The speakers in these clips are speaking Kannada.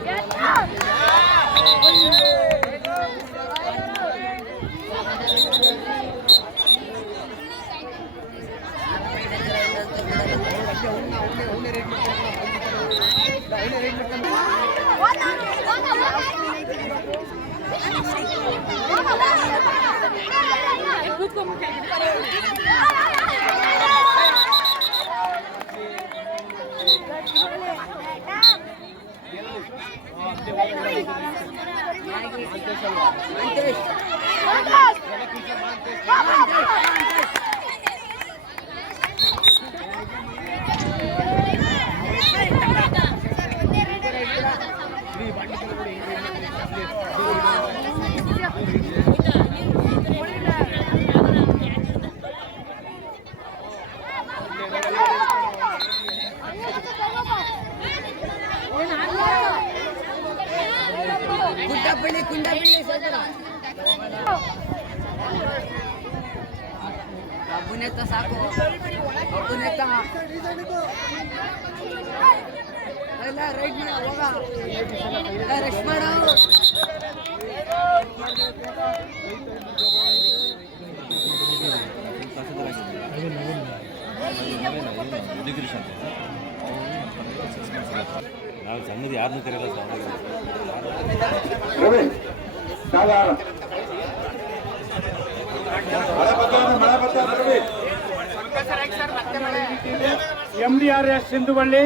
Yes, sir. Mantesh! Mantesh! ನಾವು ಸಣ್ಣದು ಯಾರನ್ನೂ ಕರೆಯಲ್ಲ ಮಳೆ ಬರ್ತಾನೆ ಮಳೆ ಡಿ ಆರ್ ಎಂಡಿಆರ್ಎಸ್ ಸಿಂಧುವಳ್ಳಿ,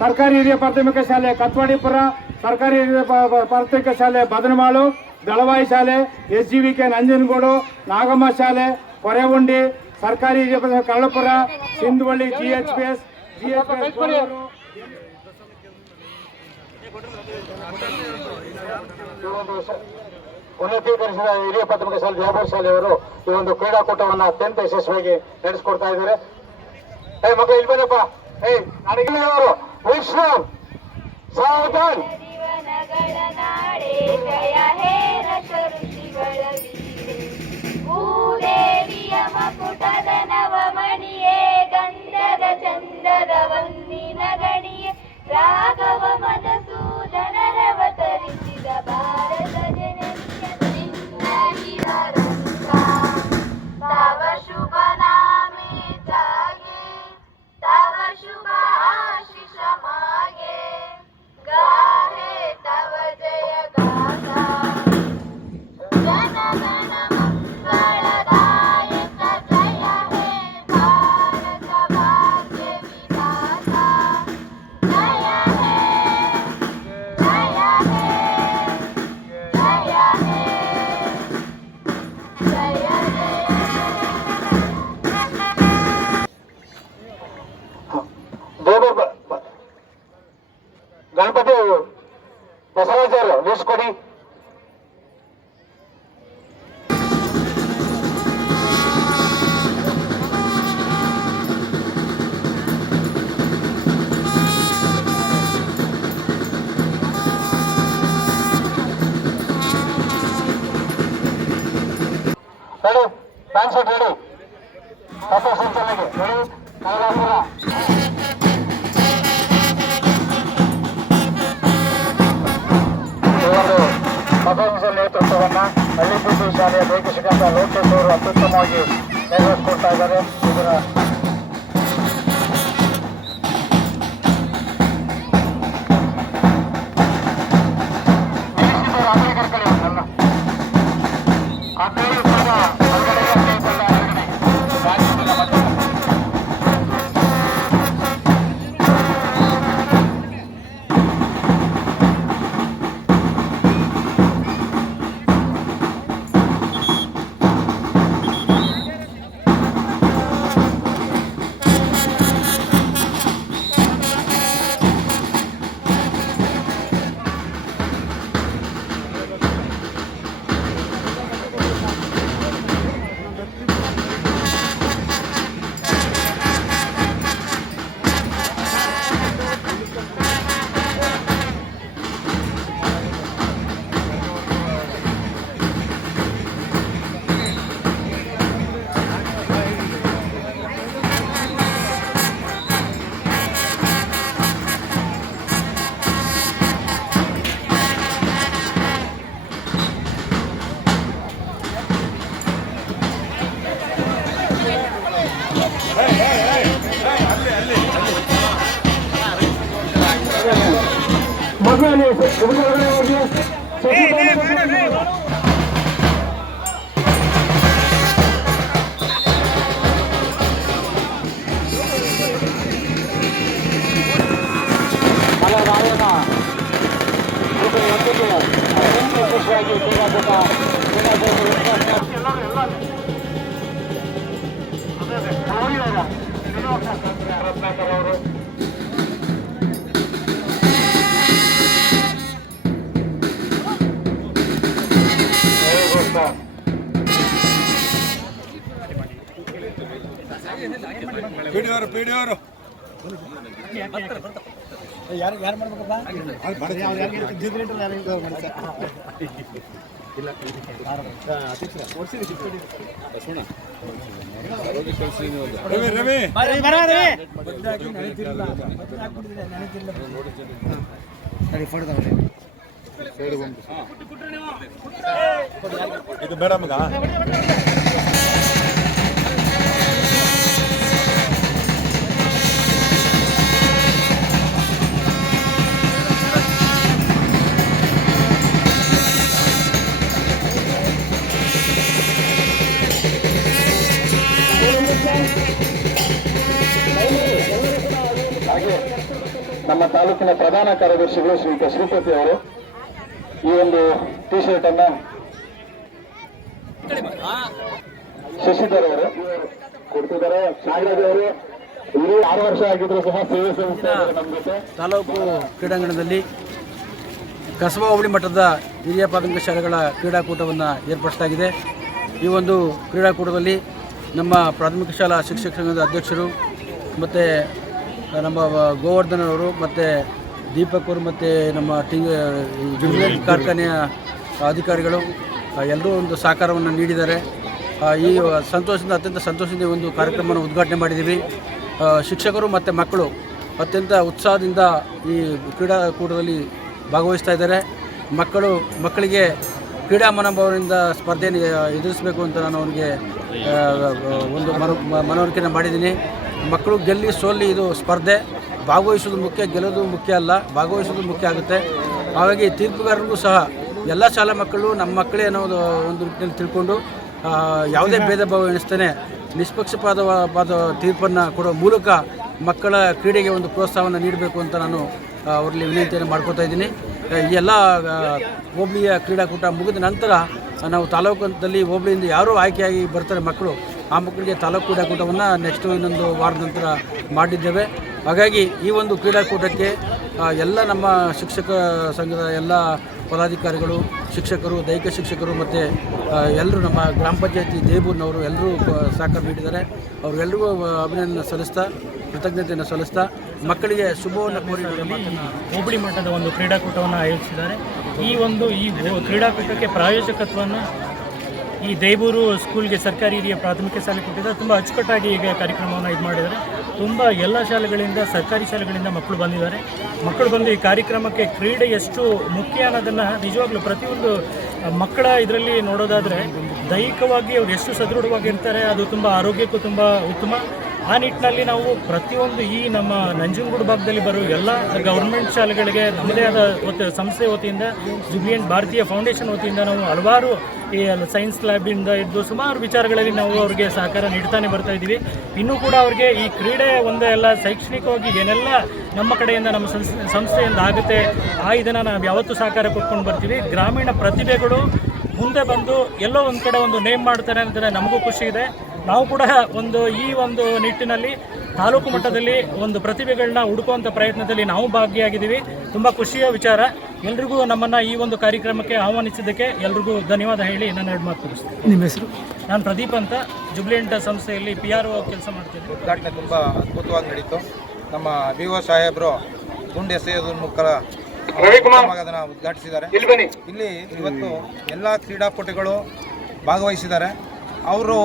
ಸರ್ಕಾರಿ ಹಿರಿಯ ಪ್ರಾಥಮಿಕ ಶಾಲೆ ಕತ್ವಾಡಿಪುರ, ಸರ್ಕಾರಿ ಹಿರಿಯ ಪ್ರಾಥಮಿಕ ಶಾಲೆ ಬದನಮಾಳು, ದಳವಾಯಿ ಶಾಲೆ S G V K Nanjanagudu, Nagamma ಶಾಲೆ ಕೊರೆಗುಂಡಿ ಸರ್ಕಾರಿ ಹಿರಿಯ ಪ್ರಾಥಮಿಕ Kallapura, Sindhuvalli G H P S G H S ಉನ್ನತೀಕರಿಸಿದ ಹಿರಿಯ ಪ್ರಾಥಮಿಕ ಶಾಲೆ ವ್ಯಾಪಾರ ಶಾಲೆಯವರು ಈ ಒಂದು ಕ್ರೀಡಾಕೂಟವನ್ನು ಅತ್ಯಂತ ಯಶಸ್ವಿಯಾಗಿ ನಡೆಸಿಕೊಡ್ತಾ ಇದ್ದಾರೆ. ಏ ಮಕ್ಕಳು ಇಲ್ಲಿ ಬನ್ನಪ್ಪ ಏಯ್ ಅಡಗಿನವರು ವಿಷ್ಣು, ಸಾವಧಾನ್. ಮಕುಟದ ನವಮಣಿಯೇ, ಗಂಧದ ಚಂದದ ವಂದಿನ ಗಣಿಯೇ, ರಾಘವ ಮಧುಸೂದನರವತರಿಸಿದ ಭಾರತ ಈ ಒಂದು ಪದವಿಸಲ ನೇತೃತ್ವವನ್ನ ಹಳ್ಳಿಬುದ್ಧಿ ಶಾಲೆಯ ನಿರ್ದೇಶಕಂತ ಲೋಕೇಶ್ ಅವರು ಅತ್ಯುತ್ತಮವಾಗಿ ನೆರವೇರಿಸಿಕೊಡ್ತಾ ಇದ್ದಾರೆ ಇದರ hermanos, ಪಿಡಿ ಅವರು ಯಾರು ಯಾರು ಮಾಡಬೇಕು ರವಿ ರವಿ ನೋಡಿ ಫೋಟೋ ಹಾಕಿ sir. ಹಾಗೆ ನಮ್ಮ ತಾಲೂಕಿನ ಪ್ರಧಾನ ಕಾರ್ಯದರ್ಶಿಗಳು ಶ್ರೀ ಶ್ರೀಪತಿ ಅವರು ಈ ಒಂದು ಟಿ ಶರ್ಟ್ ಅನ್ನ ಶಶಿಧರ್ ಅವರು ಕೊಡ್ತಿದ್ದಾರೆ. ಸಾಗರಾಜ್ ಅವರು ಇಲ್ಲಿ ಆರು ವರ್ಷ ಆಗಿದ್ರು ಸಹ ಸೇವೆ ಸಲ್ಲಿಸ್ತಾರೆ ತಾಲೂಕು ಕ್ರೀಡಾಂಗಣದಲ್ಲಿ ಕಸಬಾ ಹೋಬಳಿ ಮಟ್ಟದ ಹಿರಿಯ ಪ್ರಾಥಮಿಕ ಶಾಲೆಗಳ ಕ್ರೀಡಾಕೂಟವನ್ನು ಏರ್ಪಡಿಸಲಾಗಿದೆ. ಈ ಒಂದು ಕ್ರೀಡಾಕೂಟದಲ್ಲಿ ನಮ್ಮ ಪ್ರಾಥಮಿಕ ಶಾಲಾ ಶಿಕ್ಷಕ ಸಂಘದ ಅಧ್ಯಕ್ಷರು ಮತ್ತು ನಮ್ಮ ಗೋವರ್ಧನ್ ಅವರು ಮತ್ತು ದೀಪಕ್ ಅವರು ಮತ್ತು ನಮ್ಮ ಟಿ ಜುಬಿಲೆಂಟ್ ಕಾರ್ಖಾನೆಯ ಅಧಿಕಾರಿಗಳು ಎಲ್ಲರೂ ಒಂದು ಸಹಕಾರವನ್ನು ನೀಡಿದ್ದಾರೆ. ಈ ಸಂತೋಷದಿಂದ, ಅತ್ಯಂತ ಸಂತೋಷದಿಂದ ಒಂದು ಕಾರ್ಯಕ್ರಮವನ್ನು ಉದ್ಘಾಟನೆ ಮಾಡಿದ್ದೀವಿ. ಶಿಕ್ಷಕರು ಮತ್ತು ಮಕ್ಕಳು ಅತ್ಯಂತ ಉತ್ಸಾಹದಿಂದ ಈ ಕ್ರೀಡಾಕೂಟದಲ್ಲಿ ಭಾಗವಹಿಸ್ತಾ ಇದ್ದಾರೆ. ಮಕ್ಕಳು, ಮಕ್ಕಳಿಗೆ ಕ್ರೀಡಾ ಮನೋಭಾವದಿಂದ ಸ್ಪರ್ಧೆಯನ್ನು ಎದುರಿಸಬೇಕು ಅಂತ ನಾನು ಅವನಿಗೆ ಒಂದು ಮನ ಮನವರಿಕೆಯನ್ನು ಮಾಡಿದ್ದೀನಿ. ಮಕ್ಕಳು ಗೆಲ್ಲಿ ಸೋಲಿ ಇದು ಸ್ಪರ್ಧೆ. ಭಾಗವಹಿಸೋದು ಮುಖ್ಯ ಗೆಲ್ಲೋದು ಮುಖ್ಯ ಅಲ್ಲ ಭಾಗವಹಿಸೋದು ಮುಖ್ಯ ಆಗುತ್ತೆ. ಹಾಗಾಗಿ ತೀರ್ಪುಗಾರರಿಗೂ ಸಹ ಎಲ್ಲ ಶಾಲಾ ಮಕ್ಕಳು ನಮ್ಮ ಮಕ್ಕಳೇ ಅನ್ನೋದು ಒಂದು ರೀತಿಯಲ್ಲಿ ತಿಳ್ಕೊಂಡು ಯಾವುದೇ ಭೇದ ಭಾವ ಎಣಿಸ್ತಾನೆ ನಿಷ್ಪಕ್ಷಪಾತವಾದ ತೀರ್ಪನ್ನು ಕೊಡೋ ಮೂಲಕ ಮಕ್ಕಳ ಕ್ರೀಡೆಗೆ ಒಂದು ಪ್ರೋತ್ಸಾಹವನ್ನು ನೀಡಬೇಕು ಅಂತ ನಾನು ಅವರಲ್ಲಿ ವಿನಂತಿಯನ್ನು ಮಾಡ್ಕೋತಾ ಇದ್ದೀನಿ. ಈ ಎಲ್ಲ ಹೋಬಳಿಯ ಕ್ರೀಡಾಕೂಟ ಮುಗಿದ ನಂತರ ನಾವು ತಾಲೂಕಲ್ಲಿ ಹೋಬಳಿಯಿಂದ ಯಾರು ಆಯ್ಕೆಯಾಗಿ ಬರ್ತಾರೆ ಮಕ್ಕಳು ಆ ಮಕ್ಕಳಿಗೆ ತಾಲೂಕು ಕ್ರೀಡಾಕೂಟವನ್ನು ನೆಕ್ಸ್ಟ್ ಇನ್ನೊಂದು ವಾರದ ನಂತರ ಮಾಡಿದ್ದೇವೆ. ಹಾಗಾಗಿ ಈ ಒಂದು ಕ್ರೀಡಾಕೂಟಕ್ಕೆ ಎಲ್ಲ ನಮ್ಮ ಶಿಕ್ಷಕ ಸಂಘದ ಎಲ್ಲ ಪದಾಧಿಕಾರಿಗಳು, ಶಿಕ್ಷಕರು, ದೈಹಿಕ ಶಿಕ್ಷಕರು ಮತ್ತು ಎಲ್ಲರೂ ನಮ್ಮ ಗ್ರಾಮ ಪಂಚಾಯತಿ ದೇಬೂರ್ನವರು ಎಲ್ಲರೂ ಸಹಕಾರ ನೀಡಿದ್ದಾರೆ. ಅವರೆಲ್ಲರಿಗೂ ಅಭಿನಂದನೆ ಸಲ್ಲಿಸ್ತಾ, ಕೃತಜ್ಞತೆಯನ್ನು ಸಲ್ಲಿಸ್ತಾ, ಮಕ್ಕಳಿಗೆ ಶುಭವನ್ನು ಕೋರಿ ಹೋಬಳಿ ಮಟ್ಟದ ಒಂದು ಕ್ರೀಡಾಕೂಟವನ್ನು ಆಯೋಜಿಸಿದ್ದಾರೆ. ಈ ಒಂದು ಈ ಕ್ರೀಡಾಕೂಟಕ್ಕೆ ಪ್ರಾಯೋಜಕತ್ವವನ್ನು ಈ ದೈಬೂರು ಸ್ಕೂಲ್ಗೆ ಸರ್ಕಾರಿ ಹಿರಿಯ ಪ್ರಾಥಮಿಕ ಶಾಲೆ ಕೊಟ್ಟಿದ್ದಾರೆ. ತುಂಬ ಅಚ್ಚುಕಟ್ಟಾಗಿ ಈಗ ಕಾರ್ಯಕ್ರಮವನ್ನು ಇದು ಮಾಡಿದ್ದಾರೆ. ತುಂಬ ಎಲ್ಲ ಶಾಲೆಗಳಿಂದ, ಸರ್ಕಾರಿ ಶಾಲೆಗಳಿಂದ ಮಕ್ಕಳು ಬಂದಿದ್ದಾರೆ. ಮಕ್ಕಳು ಬಂದು ಈ ಕಾರ್ಯಕ್ರಮಕ್ಕೆ ಕ್ರೀಡೆ ಎಷ್ಟು ಮುಖ್ಯ ಅನ್ನೋದನ್ನು ನಿಜವಾಗ್ಲೂ ಪ್ರತಿಯೊಂದು ಮಕ್ಕಳ ಇದರಲ್ಲಿ ನೋಡೋದಾದರೆ ದೈಹಿಕವಾಗಿ ಅವ್ರು ಎಷ್ಟು ಸದೃಢವಾಗಿರ್ತಾರೆ ಅದು ತುಂಬ ಆರೋಗ್ಯಕ್ಕೂ ತುಂಬ ಉತ್ತಮ. ಆ ನಿಟ್ಟಿನಲ್ಲಿ ನಾವು ಪ್ರತಿಯೊಂದು ಈ ನಮ್ಮ ನಂಜನಗೂಡು ಭಾಗದಲ್ಲಿ ಬರೋ ಎಲ್ಲ ಗೌರ್ಮೆಂಟ್ ಶಾಲೆಗಳಿಗೆ ನಮ್ಮದೇ ಆದ ಸಂಸ್ಥೆ ವತಿಯಿಂದ ಜುಬಿಲಿಯಂಟ್ ಭಾರತೀಯ ಫೌಂಡೇಶನ್ ವತಿಯಿಂದ ನಾವು ಹಲವಾರು ಈ ಸೈನ್ಸ್ ಲ್ಯಾಬಿಂದ ಇದ್ದು ಸುಮಾರು ವಿಚಾರಗಳಲ್ಲಿ ನಾವು ಅವ್ರಿಗೆ ಸಹಕಾರ ನೀಡ್ತಾನೆ ಬರ್ತಾ ಇದ್ದೀವಿ. ಇನ್ನೂ ಕೂಡ ಅವ್ರಿಗೆ ಈ ಕ್ರೀಡೆ ಒಂದೇ ಎಲ್ಲ ಶೈಕ್ಷಣಿಕವಾಗಿ ಏನೆಲ್ಲ ನಮ್ಮ ಕಡೆಯಿಂದ, ನಮ್ಮ ಸಂಸ್ಥೆ ಸಂಸ್ಥೆಯಿಂದ ಆಗುತ್ತೆ, ಆ ಇದನ್ನು ನಾವು ಯಾವತ್ತೂ ಸಹಕಾರ ಕೊಟ್ಕೊಂಡು ಬರ್ತೀವಿ. ಗ್ರಾಮೀಣ ಪ್ರತಿಭೆಗಳು ಮುಂದೆ ಬಂದು ಎಲ್ಲೋ ಒಂದು ಕಡೆ ಒಂದು ನೇಮ್ ಮಾಡ್ತಾರೆ ಅಂತಂದರೆ ನಮಗೂ ಖುಷಿ ಇದೆ. ನಾವು ಕೂಡ ಒಂದು ಈ ಒಂದು ನಿಟ್ಟಿನಲ್ಲಿ ತಾಲೂಕು ಮಟ್ಟದಲ್ಲಿ ಒಂದು ಪ್ರತಿಭೆಗಳನ್ನ ಹುಡುಕುವಂಥ ಪ್ರಯತ್ನದಲ್ಲಿ ನಾವು ಭಾಗಿಯಾಗಿದ್ದೀವಿ. ತುಂಬ ಖುಷಿಯ ವಿಚಾರ. ಎಲ್ರಿಗೂ ನಮ್ಮನ್ನು ಈ ಒಂದು ಕಾರ್ಯಕ್ರಮಕ್ಕೆ ಆಹ್ವಾನಿಸಿದ್ದಕ್ಕೆ ಎಲ್ರಿಗೂ ಧನ್ಯವಾದ ಹೇಳಿ ನಾನು ಎರಡು ಮಾತು ತಿಳಿಸ್ತೀನಿ ನಿಮ್ಮ ಹೆಸರು? ನಾನು ಪ್ರದೀಪ್ ಅಂತ ಜುಬ್ಲೆಂಟ್ ಸಂಸ್ಥೆಯಲ್ಲಿ ಪಿ ಆರ್ ಒ ಕೆಲಸ ಮಾಡ್ತೀನಿ ಉದ್ಘಾಟನೆ ತುಂಬ ಅದ್ಭುತವಾಗಿ ನಡೀತು. ನಮ್ಮ ಬಿ ಒ ಸಾಹೇಬರು ಗುಂಡು ಎಸೆಯೋದ್ರ ಮುಖರ ರವಿಕುಮಾರ್. ಅದನ್ನು ಉದ್ಘಾಟಿಸಿದ್ದಾರೆ. ಇಲ್ಲಿ ಬನ್ನಿ. ಇಲ್ಲಿ ಇವತ್ತು ಎಲ್ಲ ಕ್ರೀಡಾಪಟುಗಳು ಭಾಗವಹಿಸಿದ್ದಾರೆ. ಅವರು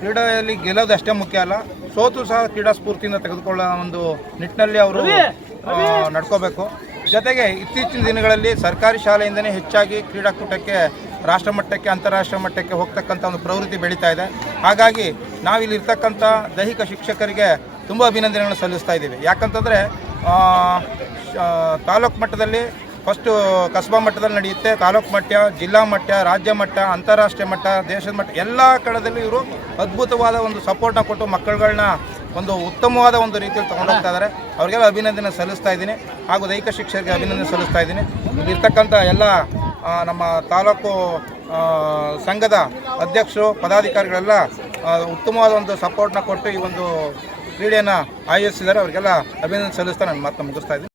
ಕ್ರೀಡೆಯಲ್ಲಿ ಗೆಲ್ಲೋದು ಅಷ್ಟೇ ಮುಖ್ಯ ಅಲ್ಲ ಸೋತು ಸಹ ಕ್ರೀಡಾ ಸ್ಫೂರ್ತಿಯಿಂದ ತೆಗೆದುಕೊಳ್ಳೋ ಒಂದು ನಿಟ್ಟಿನಲ್ಲಿ ಅವರು ನಡ್ಕೋಬೇಕು. ಜೊತೆಗೆ ಇತ್ತೀಚಿನ ದಿನಗಳಲ್ಲಿ ಸರ್ಕಾರಿ ಶಾಲೆಯಿಂದನೇ ಹೆಚ್ಚಾಗಿ ಕ್ರೀಡಾಕೂಟಕ್ಕೆ ರಾಷ್ಟ್ರ ಮಟ್ಟಕ್ಕೆ ಅಂತಾರಾಷ್ಟ್ರೀಯ ಮಟ್ಟಕ್ಕೆ ಹೋಗ್ತಕ್ಕಂಥ ಒಂದು ಪ್ರವೃತ್ತಿ ಬೆಳೀತಾ ಇದೆ. ಹಾಗಾಗಿ ನಾವಿಲ್ಲಿ ಇರ್ತಕ್ಕಂಥ ದೈಹಿಕ ಶಿಕ್ಷಕರಿಗೆ ತುಂಬ ಅಭಿನಂದನೆಗಳನ್ನು ಸಲ್ಲಿಸ್ತಾ ಇದ್ದೀವಿ. ಯಾಕಂತಂದರೆ ತಾಲೂಕು ಮಟ್ಟದಲ್ಲಿ ಫಸ್ಟು ಕಸ್ಬಾ ಮಟ್ಟದಲ್ಲಿ ನಡೆಯುತ್ತೆ, ತಾಲೂಕು ಮಟ್ಟ ಜಿಲ್ಲಾ ಮಟ್ಟ ರಾಜ್ಯ ಮಟ್ಟ ಅಂತಾರಾಷ್ಟ್ರೀಯ ಮಟ್ಟ ದೇಶದ ಮಟ್ಟ ಎಲ್ಲ ಕಡೆದಲ್ಲೂ ಇವರು ಅದ್ಭುತವಾದ ಒಂದು ಸಪೋರ್ಟ್ನ ಕೊಟ್ಟು ಮಕ್ಕಳುಗಳನ್ನ ಒಂದು ಉತ್ತಮವಾದ ಒಂದು ರೀತಿಯಲ್ಲಿ ತೊಗೊಂಡೋಗ್ತಾ ಇದ್ದಾರೆ ಅವರಿಗೆಲ್ಲ ಅಭಿನಂದನೆ ಸಲ್ಲಿಸ್ತಾ ಇದ್ದೀನಿ. ಹಾಗೂ ದೈಹಿಕ ಶಿಕ್ಷಕರಿಗೆ ಅಭಿನಂದನೆ ಸಲ್ಲಿಸ್ತಾ ಇದ್ದೀನಿ. ಇಲ್ಲಿರ್ತಕ್ಕಂಥ ಎಲ್ಲ ನಮ್ಮ ತಾಲೂಕು ಸಂಘದ ಅಧ್ಯಕ್ಷರು, ಪದಾಧಿಕಾರಿಗಳೆಲ್ಲ ಉತ್ತಮವಾದ ಒಂದು ಸಪೋರ್ಟ್ನ ಕೊಟ್ಟು ಈ ಒಂದು ಕ್ರೀಡೆಯನ್ನು ಆಯೋಜಿಸಿದ್ದಾರೆ. ಅವರಿಗೆಲ್ಲ ಅಭಿನಂದನೆ ಸಲ್ಲಿಸ್ತಾ ನಾನು ಮಾತನ್ನು ಮುಗಿಸ್ತಾ ಇದ್ದೀನಿ.